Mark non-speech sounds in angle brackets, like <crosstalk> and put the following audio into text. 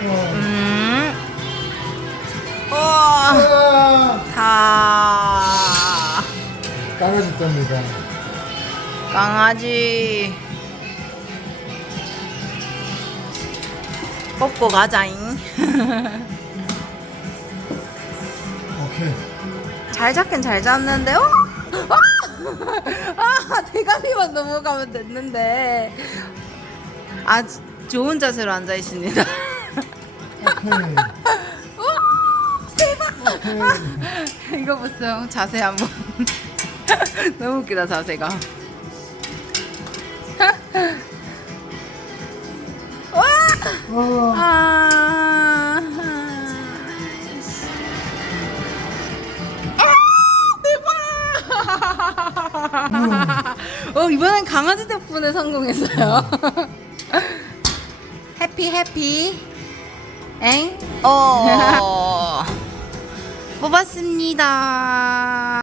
음. 어, 아, 다. 까가졌답니다. 강아지. 뽑고 가자잉. 오케이. 잘 잡긴 잘 잡는데요? 아, 아 대가리만 넘어가면 됐는데. 아, 좋은 자세로 앉아 있습니다. 오케이. 오케이. 이거 보세요 자세 한번 <laughs> 너무 웃기다 자세가 와! 어, 아, 아, 대박! 어, 이번엔 강아지 덕분에 성공했어요. <laughs> 해피, 해피. 엥? 어. <laughs> 뽑았습니다.